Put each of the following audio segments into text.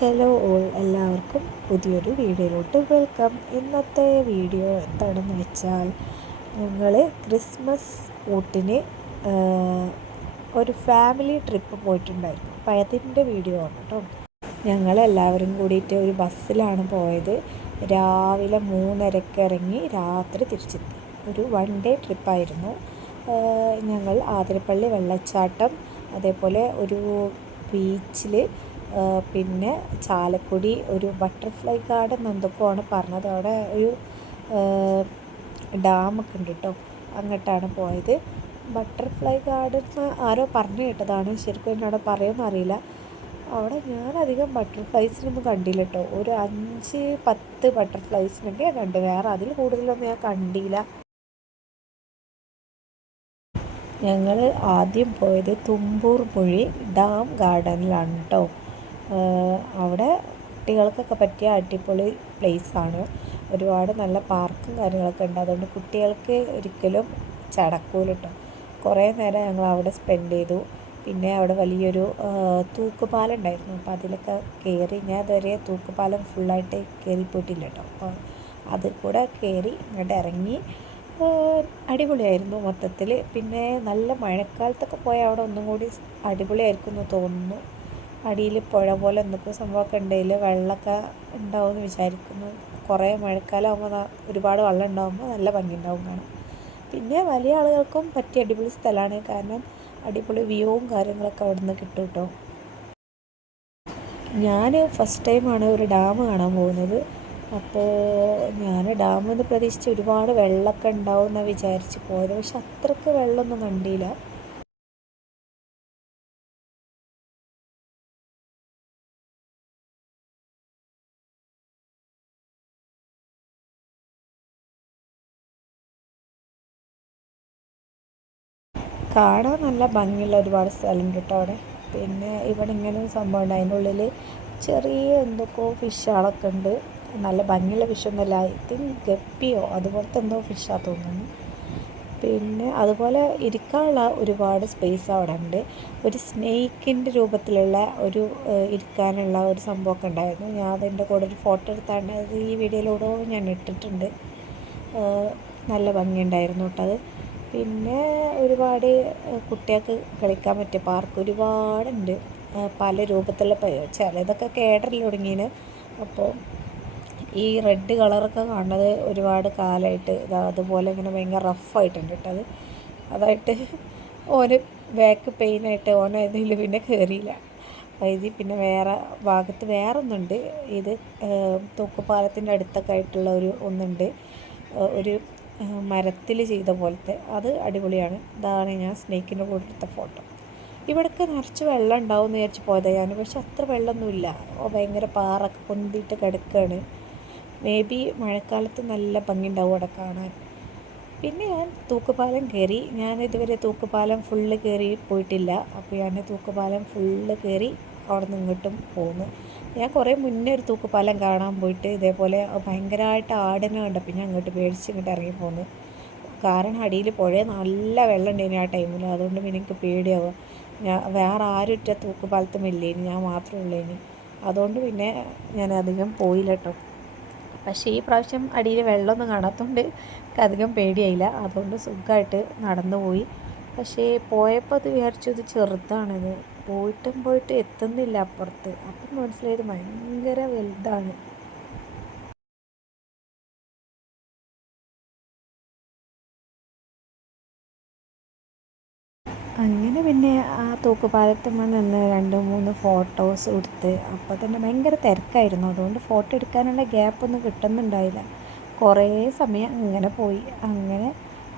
Hello all, എല്ലാവർക്കും പുതിയൊരു വീഡിയോയിലോട്ട് വെൽക്കം. ഇന്നത്തെ വീഡിയോ എന്താണെന്ന് വെച്ചാൽ ഞങ്ങൾ ക്രിസ്മസ് ഊട്ടിന് ഒരു ഫാമിലി ട്രിപ്പ് പോയിട്ടുണ്ടായിരുന്നു. അപ്പോൾ അതിൻ്റെ വീഡിയോ ആണ് കേട്ടോ. ഞങ്ങളെല്ലാവരും കൂടിയിട്ട് ഒരു ബസ്സിലാണ് പോയത്. രാവിലെ 3:30 ഇറങ്ങി രാത്രി തിരിച്ചെത്തി. ഒരു 1 ഡേ ട്രിപ്പായിരുന്നു. ഞങ്ങൾ ആതിരപ്പള്ളി വെള്ളച്ചാട്ടം, അതേപോലെ ഒരു ബീച്ചിൽ, പിന്നെ ചാലക്കുടി ഒരു ബട്ടർഫ്ലൈ ഗാർഡൻ എന്തൊക്കെയാണ് പറഞ്ഞത്. അവിടെ ഒരു ഡാമൊക്കെ ഉണ്ട് കേട്ടോ. അങ്ങോട്ടാണ് പോയത്. ബട്ടർഫ്ലൈ ഗാർഡൻ ആരോ പറഞ്ഞു കേട്ടതാണ്, ശരിക്കും എന്നോട് പറയുമെന്ന് അറിയില്ല. അവിടെ ഞാനധികം ബട്ടർഫ്ലൈസിനൊന്നും കണ്ടില്ല കേട്ടോ. ഒരു 5-10 ബട്ടർഫ്ലൈസിനൊക്കെ ഞാൻ കണ്ടു, വേറെ അതിൽ കൂടുതലൊന്നും ഞാൻ കണ്ടില്ല. ഞങ്ങൾ ആദ്യം പോയത് തുമ്പൂർ മൊഴി ഡാം ഗാർഡനിലാണ് കേട്ടോ. അവിടെ കുട്ടികൾക്കൊക്കെ പറ്റിയ അടിപൊളി പ്ലേസാണ്. ഒരുപാട് നല്ല പാർക്കും കാര്യങ്ങളൊക്കെ ഉണ്ട്. അതുകൊണ്ട് കുട്ടികൾക്ക് ഒരിക്കലും ചടക്കൂല കേട്ടോ. കുറേ നേരം ഞങ്ങൾ അവിടെ സ്പെൻഡ് ചെയ്തു. പിന്നെ അവിടെ വലിയൊരു തൂക്കുപാലം ഉണ്ടായിരുന്നു. അപ്പോൾ അതിലൊക്കെ കയറി. ഞാൻ ഇതുവരെ തൂക്കുപാലം ഫുള്ളായിട്ട് കയറിപ്പോയിട്ടില്ല കേട്ടോ. അപ്പോൾ അതിൽ കൂടെ കയറി ഇങ്ങോട്ട് ഇറങ്ങി. അടിപൊളിയായിരുന്നു മൊത്തത്തിൽ. പിന്നെ നല്ല മഴക്കാലത്തൊക്കെ പോയാൽ അവിടെ ഒന്നും കൂടി അടിപൊളിയായിരിക്കും എന്ന് തോന്നുന്നു. അടിയിൽ പുഴ പോലെ എന്തൊക്കെ സംഭവമൊക്കെ ഉണ്ടെങ്കിൽ വെള്ളമൊക്കെ ഉണ്ടാവുമെന്ന് വിചാരിക്കുന്നു. കുറേ മഴക്കാലം ആകുമ്പോൾ ഒരുപാട് വെള്ളം ഉണ്ടാകുമ്പോൾ നല്ല ഭംഗി ഉണ്ടാവും കാണാൻ. പിന്നെ വലിയ ആളുകൾക്കും പറ്റിയ അടിപൊളി സ്ഥലമാണ്. കാരണം അടിപൊളി വ്യൂവും കാര്യങ്ങളൊക്കെ അവിടെ നിന്ന് കിട്ടും കേട്ടോ. ഞാൻ ഫസ്റ്റ് ടൈമാണ് ഒരു ഡാം കാണാൻ പോകുന്നത്. അപ്പോൾ ഞാൻ ഡാമെന്ന് പ്രതീക്ഷിച്ച് ഒരുപാട് വെള്ളമൊക്കെ ഉണ്ടാവും എന്നാണ് വിചാരിച്ച് പോയത്. പക്ഷെ അത്രയ്ക്ക് വെള്ളമൊന്നും കണ്ടില്ല. കാണാൻ നല്ല ഭംഗിയുള്ള ഒരുപാട് സ്ഥലമുണ്ട് കേട്ടോ അവിടെ. പിന്നെ ഇവിടെ ഇങ്ങനെ ഒരു സംഭവം ഉണ്ട്. അതിൻ്റെ ഉള്ളിൽ ചെറിയ എന്തൊക്കെയോ ഫിഷുകളൊക്കെ ഉണ്ട്. നല്ല ഭംഗിയുള്ള ഫിഷൊന്നുമല്ല, ഐ തിങ്ക് ഗപ്പിയോ അതുപോലത്തെ എന്തോ ഫിഷാണ് തോന്നുന്നു. പിന്നെ അതുപോലെ ഇരിക്കാനുള്ള ഒരുപാട് സ്പേസ് അവിടെ ഉണ്ട്. ഒരു സ്നേക്കിൻ്റെ രൂപത്തിലുള്ള ഒരു ഇരിക്കാനുള്ള ഒരു സംഭവമൊക്കെ ഉണ്ടായിരുന്നു. ഞാൻ അതിൻ്റെ കൂടെ ഒരു ഫോട്ടോ എടുത്താണ് അത് ഈ വീഡിയോയിലൂടെ ഞാൻ ഇട്ടിട്ടുണ്ട്. നല്ല ഭംഗിയുണ്ടായിരുന്നു കേട്ടോ അത്. പിന്നെ ഒരുപാട് കുട്ടികൾക്ക് കളിക്കാൻ പറ്റിയ പാർക്ക് ഒരുപാടുണ്ട്. പല രൂപത്തിലുള്ള ചിലതൊക്കെ കേടൽ തുടങ്ങിയിന്. അപ്പോൾ ഈ റെഡ് കളറൊക്കെ കാണുന്നത് ഒരുപാട് കാലമായിട്ട് അതുപോലെ ഇങ്ങനെ ഭയങ്കര റഫായിട്ടുണ്ട് കേട്ടോ അത്. അതായിട്ട് ഓന് ബാക്ക് പെയിനായിട്ട് ഓനെ ഇതിൽ പിന്നെ കയറിയില്ല. വൈദ്യുതി പിന്നെ വേറെ ഭാഗത്ത് വേറെ ഒന്നുണ്ട്. ഇത് തൂക്കുപാലത്തിൻ്റെ അടുത്തൊക്കെ ആയിട്ടുള്ള ഒന്നുണ്ട്, ഒരു മരത്തിൽ ചെയ്ത പോലത്തെ. അത് അടിപൊളിയാണ്. ഇതാണ് ഞാൻ സ്നേക്കിൻ്റെ കൂടെ എടുത്ത ഫോട്ടോ. ഇവിടേക്ക് നിറച്ച് വെള്ളം ഉണ്ടാവും എന്ന് വിചാരിച്ച് പോയതാണ് ഞാൻ. പക്ഷെ അത്ര വെള്ളമൊന്നുമില്ല. ഭയങ്കര പാറൊക്കെ പൊന്തിയിട്ട് കിടക്കുകയാണ്. മേ ബി മഴക്കാലത്ത് നല്ല ഭംഗി ഉണ്ടാവും അവിടെ കാണാൻ. പിന്നെ ഞാൻ തൂക്കുപാലം കയറി. ഞാൻ ഇതുവരെ തൂക്കുപാലം ഫുള്ള് കയറി പോയിട്ടില്ല. അപ്പോൾ ഞാൻ തൂക്കുപാലം ഫുള്ള് കയറി അവിടെ നിന്ന് ഇങ്ങോട്ടും പോന്നു. ഞാൻ കുറേ മുന്നേ ഒരു തൂക്കുപാലം കാണാൻ പോയിട്ട് ഇതേപോലെ ഭയങ്കരമായിട്ട് ആടിനെ കണ്ട പിന്നെ അങ്ങോട്ട് പേടിച്ച് ഇങ്ങോട്ട് ഇറങ്ങിപ്പോന്നു. കാരണം അടിയിൽ പുഴ നല്ല വെള്ളം ഉണ്ടായിന് ആ ടൈമിൽ. അതുകൊണ്ട് പിന്നെ എനിക്ക് പേടിയാവുക. ഞാൻ വേറെ ആരും ഒറ്റ തൂക്കുപാലത്തുമില്ലേനി, ഞാൻ മാത്രമേ ഉള്ളേനി. അതുകൊണ്ട് പിന്നെ ഞാൻ അധികം പോയില്ല കേട്ടോ. പക്ഷേ ഈ പ്രാവശ്യം അടിയിൽ വെള്ളമൊന്നും കാണാത്തതുകൊണ്ട് എനിക്ക് അധികം പേടിയായില്ല. അതുകൊണ്ട് സുഖമായിട്ട് നടന്നു പോയി. പക്ഷേ പോയപ്പോൾ അത് വിചാരിച്ചു ഇത് ചെറുതാണിത്, പോയിട്ട് എത്തുന്നില്ല അപ്പുറത്ത്. അപ്പം മനസ്സിലായത് ഭയങ്കര വലുതാണ്. അങ്ങനെ പിന്നെ ആ തൂക്കുപാലത്തുമ്മ നിന്ന് 2-3 ഫോട്ടോസ് എടുത്ത്. അപ്പോൾ തന്നെ ഭയങ്കര തിരക്കായിരുന്നു. അതുകൊണ്ട് ഫോട്ടോ എടുക്കാനുള്ള ഗ്യാപ്പൊന്നും കിട്ടുന്നുണ്ടായില്ല. കുറേ സമയം ഇങ്ങനെ പോയി. അങ്ങനെ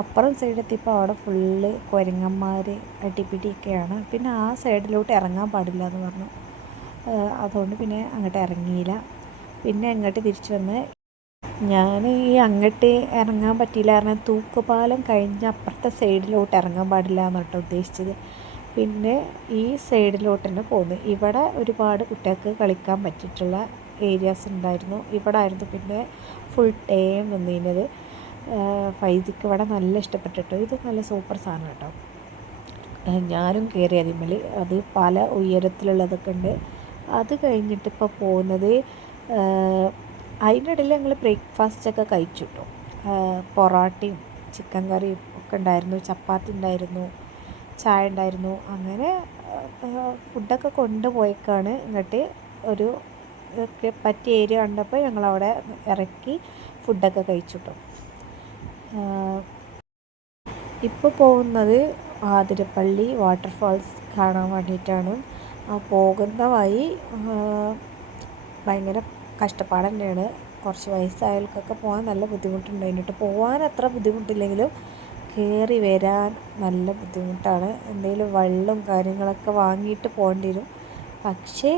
അപ്പുറം സൈഡെത്തിയപ്പോൾ അവിടെ ഫുള്ള് കുരങ്ങന്മാർ അടിപിടിയൊക്കെയാണ്. പിന്നെ ആ സൈഡിലോട്ട് ഇറങ്ങാൻ പാടില്ല എന്ന് പറഞ്ഞു. അതുകൊണ്ട് പിന്നെ അങ്ങോട്ട് ഇറങ്ങിയില്ല. പിന്നെ അങ്ങോട്ട് തിരിച്ചു വന്ന് ഞാൻ അങ്ങോട്ട് ഇറങ്ങാൻ പറ്റിയില്ല. കാരണം തൂക്കുപാലം കഴിഞ്ഞ് അപ്പുറത്തെ സൈഡിലോട്ട് ഇറങ്ങാൻ പാടില്ല എന്നാണ് കേട്ടോ ഉദ്ദേശിച്ചത്. പിന്നെ ഈ സൈഡിലോട്ട് തന്നെ പോന്നു. ഇവിടെ ഒരുപാട് കുട്ടികൾക്ക് കളിക്കാൻ പറ്റിയിട്ടുള്ള ഏരിയാസ് ഉണ്ടായിരുന്നു. ഇവിടെ ആയിരുന്നു പിന്നെ ഫുൾ ടൈം നിന്നിരുന്നത്. ഫൈസിക്ക് ഇവിടെ നല്ല ഇഷ്ടപ്പെട്ടിട്ടോ. ഇത് നല്ല സൂപ്പർ സാധനം കേട്ടോ. ഞാനും കയറി അതിന്മേൽ. അത് പല ഉയരത്തിലുള്ളതൊക്കെ ഉണ്ട്. അത് കഴിഞ്ഞിട്ട് ഇപ്പോൾ പോകുന്നത് അതിൻ്റെ ഇടയിൽ ഞങ്ങൾ ബ്രേക്ക്ഫാസ്റ്റൊക്കെ കഴിച്ചു കേട്ടോ. പൊറോട്ടയും ചിക്കൻ കറിയും ഒക്കെ ഉണ്ടായിരുന്നു, ചപ്പാത്തി ഉണ്ടായിരുന്നു, ചായ ഉണ്ടായിരുന്നു. അങ്ങനെ ഫുഡൊക്കെ കൊണ്ടുപോയേക്കാണ്. എന്നിട്ട് ഒരു പറ്റിയ ഏരിയ കണ്ടപ്പോൾ ഞങ്ങളവിടെ ഇറക്കി ഫുഡൊക്കെ കഴിച്ചു കേട്ടോ. ഇപ്പോൾ പോകുന്നത് ആതിരപ്പള്ളി വാട്ടർഫാൾസ് കാണാൻ വേണ്ടിയിട്ടാണ്. പോകുന്ന വഴി ഭയങ്കര കഷ്ടപ്പാട് തന്നെയാണ്. കുറച്ച് വയസ്സായവർക്കൊക്കെ പോകാൻ നല്ല ബുദ്ധിമുട്ടുണ്ടായിട്ട്, പോകാൻ അത്ര ബുദ്ധിമുട്ടില്ലെങ്കിലും കയറി വരാൻ നല്ല ബുദ്ധിമുട്ടാണ്. എന്തെങ്കിലും വെള്ളം കാര്യങ്ങളൊക്കെ വാങ്ങിയിട്ട് പോകേണ്ടി വരും. പക്ഷേ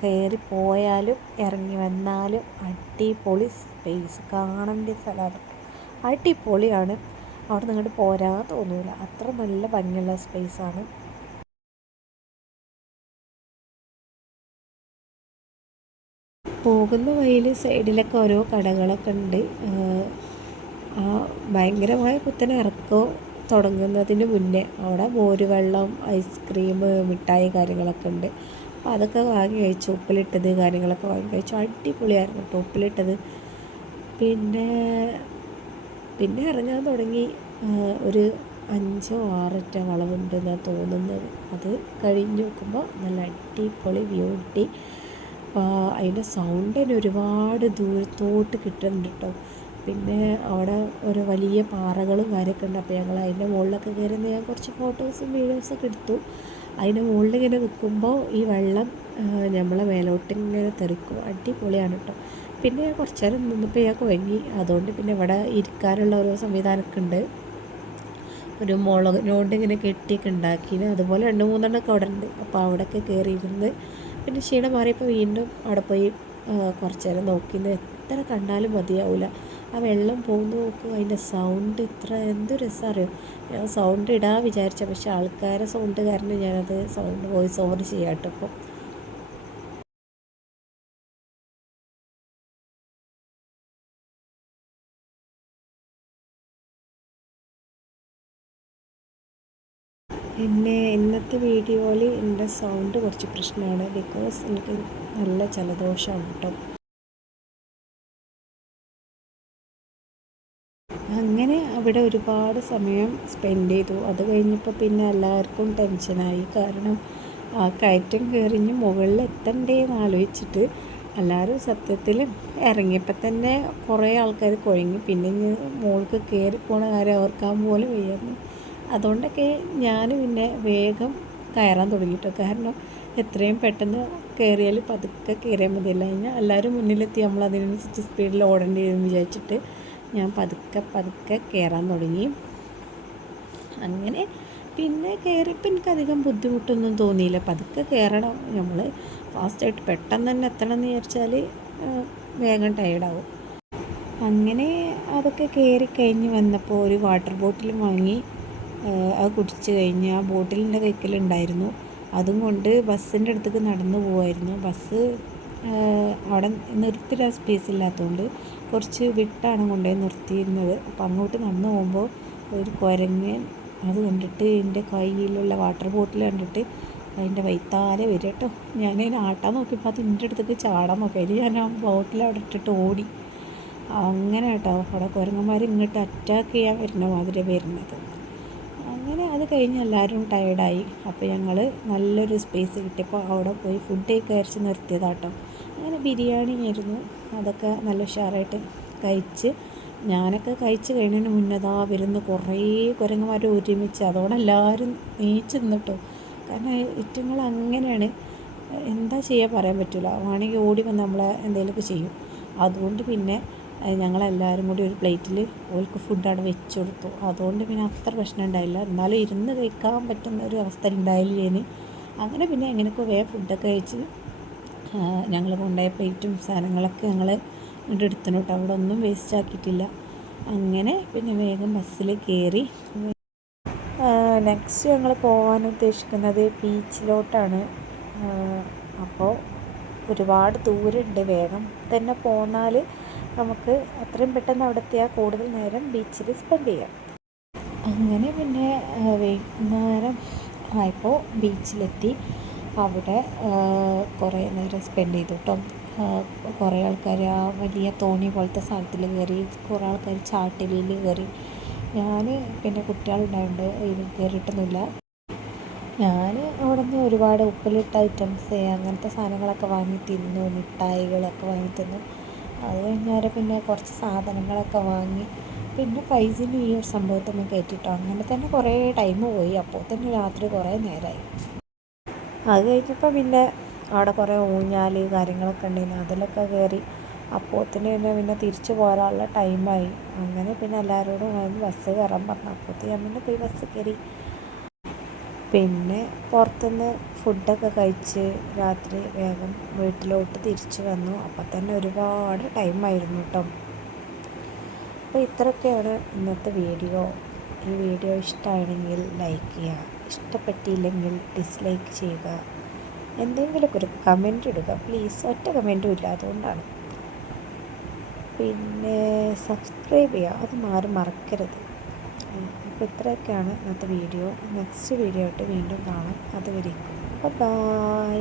കയറി പോയാലും ഇറങ്ങി വന്നാലും അടിപൊളി സ്പേസ്, കാണേണ്ട സ്ഥലമാണ്, അടിപൊളിയാണ്. അവിടെ നിങ്ങോട്ട് പോരാൻ തോന്നില്ല, അത്ര നല്ല ഭംഗിയുള്ള സ്പേസാണ്. പോകുന്ന വഴിയിൽ സൈഡിലൊക്കെ ഓരോ കടകളൊക്കെ ഉണ്ട്. ഭയങ്കരമായ കുത്തനെ ഇറക്കം തുടങ്ങുന്നതിന് മുന്നേ അവിടെ മോര് വെള്ളം, ഐസ്ക്രീം, മിഠായി കാര്യങ്ങളൊക്കെ ഉണ്ട്. അപ്പോൾ അതൊക്കെ വാങ്ങി കഴിച്ചു. ഉപ്പിലിട്ടത് കാര്യങ്ങളൊക്കെ വാങ്ങി കഴിച്ചു. അടിപൊളിയായിരുന്നു കേട്ടോ ഉപ്പിലിട്ടത്. പിന്നെ പിന്നെ ഇറങ്ങാൻ തുടങ്ങി. ഒരു 5-6 വളവുണ്ടെന്നാണ് തോന്നുന്നത്. അത് കഴിഞ്ഞ് നോക്കുമ്പോൾ നല്ല അടിപൊളി വ്യൂ കിട്ടി. അതിൻ്റെ സൗണ്ട് തന്നെ ഒരുപാട് ദൂരത്തോട്ട് കിട്ടുന്നുണ്ട് കേട്ടോ. പിന്നെ അവിടെ ഒരു വലിയ പാറകളും കാര്യമൊക്കെ ഉണ്ട്. അപ്പോൾ ഞങ്ങൾ അതിൻ്റെ മുകളിലൊക്കെ കയറി ഞാൻ കുറച്ച് ഫോട്ടോസും വീഡിയോസൊക്കെ എടുത്തു. അതിൻ്റെ മുകളിൽ ഇങ്ങനെ നിൽക്കുമ്പോൾ ഈ വെള്ളം നമ്മളെ മേലോട്ട് ഇങ്ങനെ തെറിക്കും. അടിപൊളിയാണ് കേട്ടോ. പിന്നെ കുറച്ച് നേരം നിന്നപ്പോൾ ഞാൻ കുഴങ്ങി. അതുകൊണ്ട് പിന്നെ ഇവിടെ ഇരിക്കാനുള്ള ഓരോ സംവിധാനമൊക്കെ ഉണ്ട്. ഒരു മുളകിനോണ്ട് ഇങ്ങനെ കെട്ടിയൊക്കെ ഉണ്ടാക്കി. അതുപോലെ 2-3 അവിടെ ഉണ്ട്. അപ്പോൾ അവിടെയൊക്കെ കയറിയിരുന്ന് പിന്നെ ക്ഷീണം മാറിയപ്പോൾ വീണ്ടും അവിടെ പോയി കുറച്ച് നേരം നോക്കിയിരുന്നു. എത്ര കണ്ടാലും മതിയാവില്ല. ആ വെള്ളം പോകുന്ന നോക്കുക, അതിൻ്റെ സൗണ്ട് എന്ത് രസം അറിയോ. ഞാൻ സൗണ്ട് ഇടാൻ വിചാരിച്ച, പക്ഷേ ആൾക്കാരെ സൗണ്ട് കാരണം ഞാനത് സൗണ്ട് വോയിസ് ഓവർ ചെയ്യാം കേട്ടോ. ഇപ്പോൾ പിന്നെ ഇന്നത്തെ വീഡിയോയിൽ എൻ്റെ സൗണ്ട് കുറച്ച് പ്രശ്നമാണ്. ബിക്കോസ് എനിക്ക് നല്ല ജലദോഷമാണ് കേട്ടോ. അങ്ങനെ അവിടെ ഒരുപാട് സമയം സ്പെൻഡ് ചെയ്തു. അത് കഴിഞ്ഞപ്പോൾ പിന്നെ എല്ലാവർക്കും ടെൻഷനായി. കാരണം ആ കയറ്റം കയറിഞ്ഞ് മുകളിൽ എത്തണ്ടേന്ന് ആലോചിച്ചിട്ട് എല്ലാവരും സത്യത്തിൽ ഇറങ്ങിയപ്പോൾ തന്നെ കുറേ ആൾക്കാർ കുഴങ്ങി. പിന്നെ മുകൾക്ക് കയറി പോണ കാര്യം ഓർക്കാൻ പോലും വയ്യായിരുന്നു. അതുകൊണ്ടൊക്കെ ഞാൻ പിന്നെ വേഗം കയറാൻ തുടങ്ങിയിട്ടോ. കാരണം എത്രയും പെട്ടെന്ന് കയറിയാൽ പതുക്കെ കയറിയാൽ മതിയല്ല. കഴിഞ്ഞാൽ എല്ലാവരും മുന്നിലെത്തി നമ്മൾ അതിനനുസരിച്ച് സ്പീഡിൽ ഓടേണ്ടി വരും വിചാരിച്ചിട്ട് ഞാൻ പതുക്കെ കയറാൻ തുടങ്ങി. അങ്ങനെ പിന്നെ കയറിയപ്പോൾ എനിക്കധികം ബുദ്ധിമുട്ടൊന്നും തോന്നിയില്ല. പതുക്കെ കയറണം. നമ്മൾ ഫാസ്റ്റായിട്ട് പെട്ടെന്ന് തന്നെ എത്തണം എന്ന് വിചാരിച്ചാൽ വേഗം ടയേർഡാവും. അങ്ങനെ അതൊക്കെ കയറി കഴിഞ്ഞ് വന്നപ്പോൾ ഒരു വാട്ടർ ബോട്ടിലും വാങ്ങി. അത് കുടിച്ച് കഴിഞ്ഞ് ആ ബോട്ടിലിൻ്റെ കൈക്കലുണ്ടായിരുന്നു. അതും കൊണ്ട് ബസ്സിൻ്റെ അടുത്തേക്ക് നടന്നു പോവായിരുന്നു. ബസ് അവിടെ നിർത്തിയിടാൻ സ്പേസ് ഇല്ലാത്തതുകൊണ്ട് കുറച്ച് വിട്ടാണ് കൊണ്ടുപോയി നിർത്തിയിരുന്നത്. അപ്പം അങ്ങോട്ട് നടന്നു പോകുമ്പോൾ ഒരു കുരങ്ങൻ അത് കണ്ടിട്ട് എൻ്റെ കയ്യിലുള്ള വാട്ടർ ബോട്ടിൽ കണ്ടിട്ട് അതിൻ്റെ വൈത്താലെ വരും കേട്ടോ. ഞാനതിനെ ആട്ടാൻ നോക്കിയപ്പോൾ അത് എൻ്റെ അടുത്തേക്ക് ചാടാൻ നോക്കി. അതിൽ ഞാൻ ആ ബോട്ടിൽ അവിടെ ഇട്ടിട്ട് ഓടി. അങ്ങനെ കേട്ടോ അവിടെ കുരങ്ങന്മാർ ഇങ്ങോട്ട് അറ്റാക്ക് ചെയ്യാൻ വരുന്ന മാതിരി വരുന്നത്. അങ്ങനെ അത് കഴിഞ്ഞ് എല്ലാവരും ടയേർഡായി. അപ്പോൾ ഞങ്ങൾ നല്ലൊരു സ്പേസ് കിട്ടിയപ്പോൾ അവിടെ പോയി ഫുഡ് കഴിച്ച് നിർത്തിയതാട്ടോ. അങ്ങനെ ബിരിയാണി ആയിരുന്നു. അതൊക്കെ നല്ല ഉഷാറായിട്ട് കഴിച്ച്. ഞാനൊക്കെ കഴിച്ച് കഴിഞ്ഞതിന് മുന്നതാ വരുന്ന കുറേ കുരങ്ങന്മാർ ഒരുമിച്ച്. അതോടെ എല്ലാവരും നീച്ച് നിന്നിട്ടോ. കാരണം ഇറ്റങ്ങൾ അങ്ങനെയാണ്, എന്താ ചെയ്യാൻ പറയാൻ പറ്റില്ല. വേണമെങ്കിൽ ഓടി വന്ന് നമ്മളെ എന്തെങ്കിലുമൊക്കെ ചെയ്യും. അതുകൊണ്ട് പിന്നെ ഞങ്ങളെല്ലാവരും കൂടി ഒരു പ്ലേറ്റിൽ ഓൾക്ക് ഫുഡ് അവിടെ വെച്ച് കൊടുത്തു. അതുകൊണ്ട് പിന്നെ അത്ര പ്രശ്നം ഉണ്ടായില്ല. എന്നാലും ഇരുന്ന് കഴിക്കാൻ പറ്റുന്ന ഒരു അവസ്ഥ ഉണ്ടായില്ലേന്. അങ്ങനെ പിന്നെ എങ്ങനെയൊക്കെ വേഗം ഫുഡൊക്കെ കഴിച്ച് ഞങ്ങൾ കൊണ്ടുപോയ പ്ലേറ്റും സാധനങ്ങളൊക്കെ ഞങ്ങൾ ഇങ്ങോട്ട് എടുത്തണം കേട്ടോ. അവിടെ ഒന്നും വേസ്റ്റ് ആക്കിയിട്ടില്ല. അങ്ങനെ പിന്നെ വേഗം ബസ്സിൽ കയറി. നെക്സ്റ്റ് ഞങ്ങൾ പോകാൻ ഉദ്ദേശിക്കുന്നത് ബീച്ചിലോട്ടാണ്. അപ്പോൾ ഒരുപാട് ദൂരമുണ്ട്. വേഗം തന്നെ പോന്നാൽ നമുക്ക് അത്രയും പെട്ടെന്ന് അവിടെ എത്തിയാൽ കൂടുതൽ നേരം ബീച്ചിൽ സ്പെൻഡ് ചെയ്യാം. അങ്ങനെ പിന്നെ വൈകുന്നേരം ആയപ്പോൾ ബീച്ചിലെത്തി. അവിടെ കുറേ നേരം സ്പെൻഡ് ചെയ്തു കേട്ടോ. കുറേ ആൾക്കാർ ആ വലിയ തോണി പോലത്തെ സാധനത്തിൽ കയറി, കുറേ ആൾക്കാർ ചാട്ടിലിൽ കയറി. ഞാൻ പിന്നെ കുട്ടികളുണ്ടായതുകൊണ്ട് ഇത് കയറിയിട്ടൊന്നുമില്ല. ഞാൻ അവിടെ നിന്ന് ഒരുപാട് ഉപ്പിലിട്ട ഐറ്റംസ് അങ്ങനത്തെ സാധനങ്ങളൊക്കെ വാങ്ങി തിന്നു, മിഠായികളൊക്കെ വാങ്ങി തിന്നു. അത് കഴിഞ്ഞാൽ പിന്നെ കുറച്ച് സാധനങ്ങളൊക്കെ വാങ്ങി പിന്നെ ഫൈസിന് ഈ ഒരു സംഭവത്തൊന്നും കയറ്റിട്ടോ. അങ്ങനെ തന്നെ കുറേ ടൈം പോയി. അപ്പോൾ തന്നെ രാത്രി കുറേ നേരമായി. അത് കഴിഞ്ഞപ്പോൾ പിന്നെ അവിടെ കുറേ ഊഞ്ഞാൽ കാര്യങ്ങളൊക്കെ ഉണ്ടായിരുന്നു, അതിലൊക്കെ കയറി. അപ്പോത്തിന് പിന്നെ തിരിച്ചു പോരാനുള്ള ടൈമായി. അങ്ങനെ പിന്നെ എല്ലാവരോടും വന്ന് ബസ് കയറാൻ പറഞ്ഞു. അപ്പോഴത്തേക്ക് ഞാൻ പിന്നെ പോയി ബസ് കയറി. പിന്നെ പുറത്തുനിന്ന് ഫുഡൊക്കെ കഴിച്ച് രാത്രി വേഗം വീട്ടിലോട്ട് തിരിച്ചു വന്നു. അപ്പം തന്നെ ഒരുപാട് ടൈമായിരുന്നു കേട്ടോ. അപ്പോൾ ഇത്രയൊക്കെയാണ് ഇന്നത്തെ വീഡിയോ. ഈ വീഡിയോ ഇഷ്ടമാണെങ്കിൽ ലൈക്ക് ചെയ്യുക, ഇഷ്ടപ്പെട്ടില്ലെങ്കിൽ ഡിസ്ലൈക്ക് ചെയ്യുക. എന്തെങ്കിലുമൊക്കെ ഒരു കമൻറ്റ് ഇടുക പ്ലീസ്. ഒറ്റ കമൻറ്റും ഇല്ല, അതുകൊണ്ടാണ്. പിന്നെ സബ്സ്ക്രൈബ് ചെയ്യുക, അത് മറക്കരുത്. അപ്പോൾ ഇത്രയൊക്കെയാണ് ഇന്നത്തെ വീഡിയോ. നെക്സ്റ്റ് വീഡിയോ ആയിട്ട് വീണ്ടും കാണാം. അതുവരേക്കും ബൈ.